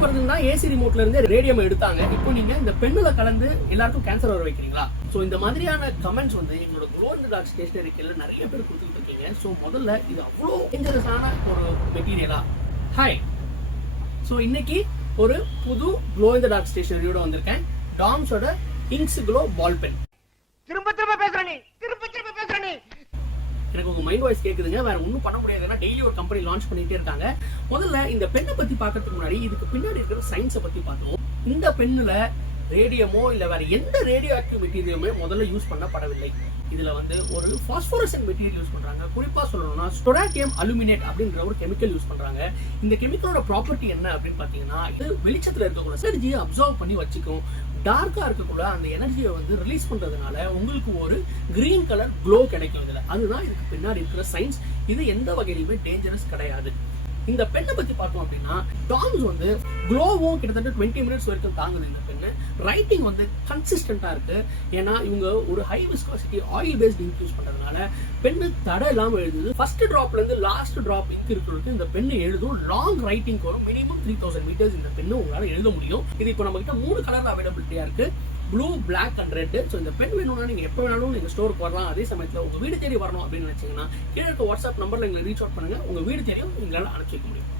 Cancer வருதுன்னா AC ரிமோட்ல இருந்து radium எடுத்தாங்க. இப்போ நீங்க இந்த பெண்ணுல கலந்து எல்லாருக்கும் கேன்சர் வர வைக்கிறீங்களா? ஸோ இந்த மாதிரியான கமெண்ட்ஸ் வந்து எங்களோட க்ளோ இன் தி டார்க் ஸ்டேஷனரி கீழே நிறைய பேர் கொடுத்துட்டு இருக்கீங்க. ஸோ முதல்ல இது அவ்வளோ டேஞ்சரஸான ஒரு மெட்டீரியலா? ஹாய், ஸோ இன்னைக்கு ஒரு புது க்ளோ இன் தி டார்க் ஸ்டேஷனரியோட வந்திருக்கேன். டாம்ஸோட இங்க்ஸ் க்ளோ பால் பென். திரும்ப பேசுற நீ. எனக்கு உங்க மைண்ட் வாய்ஸ் கேக்குதுங்க. வேற ஒன்றும் பண்ண முடியாதுன்னா டெய்லி ஒரு கம்பெனி லான்ச் பண்ணிட்டே இருக்காங்க. முதல்ல இந்த பெண்ணை பத்தி பார்க்கறதுக்கு முன்னாடி இதுக்கு பின்னாடி இருக்கிற சயின்ஸை பத்தி பார்த்தோம். இந்த பெண்ணுல ரேடியமோ இல்ல வேற எந்த ரேடியோ ஆக்டிவ் மெட்டீரியலுமே முதல்ல யூஸ் பண்ணப்படவில்லை. இதுல வந்து ஒரு பாஸ்போரசன்ட் மெட்டீரியல் யூஸ் பண்றாங்க. குறிப்பா சொல்லணும்னா ஸ்டோடாக்கியம் அலுமினேட் அப்படின்ற ஒரு கெமிக்கல் யூஸ் பண்றாங்க. இந்த கெமிக்கலோட ப்ராப்பர்ட்டி என்ன அப்படின்னு பாத்தீங்கன்னா, இது வெளிச்சத்துல இருக்கக்கூடிய எனர்ஜியை அப்சர்வ் பண்ணி வச்சுக்கும். டார்க்கா இருக்கக்குள்ள அந்த எனர்ஜியை வந்து ரிலீஸ் பண்றதுனால உங்களுக்கு ஒரு கிரீன் கலர் க்ளோ கிடைக்கும். இதுல அதுதான் இதுக்கு பின்னாடி இருக்கிற சயின்ஸ். இது எந்த வகையிலுமே டேஞ்சரஸ் கிடையாது. இந்த பெண்ணை பத்தி பார்த்தோம் அப்படின்னா, டாம்ஸ் வந்து க்ளோவும் கிட்டத்தட்ட 20 மினிட்ஸ் வரைக்கும் தாங்குது. இந்த பெண்ணு ரைட்டிங் வந்து கன்சிஸ்டன்டா இருக்கு. ஏன்னா இவங்க ஒரு high viscosity oil based ink use பண்றதுனால பெண்ணு தடை இல்லாம எழுதுது. ஃபர்ஸ்ட் டிராப்ல இருந்து லாஸ்ட் டிராப் இங்க் இருக்கிறதுக்கு இந்த பெண்ணு எழுதும். லாங் ரைட்டிங் வரும். மினிமம் 3000 மீட்டர்ஸ் இந்த பெண்ணு உங்களால எழுத முடியும். இது இப்போ நம்ம கிட்ட 3 கலர்ல அவைலபிலிட்டியா இருக்கு, blue, black and red. So இந்த பென் வேணும்னா நீங்க எப்போ வேணாலும் எங்க ஸ்டோருக்கு வரலாம். அதே சமயத்தில் உங்க வீடு தேடி வரணும் அப்படின்னு நினைச்சீங்கன்னா கீழே இருக்க வாட்ஸ்அப் நம்பர்ல எங்களை ரீச் அவுட் பண்ணுங்க. உங்க வீடு தேடியும் எங்களால் அனுப்பிச்சு வைக்க முடியும்.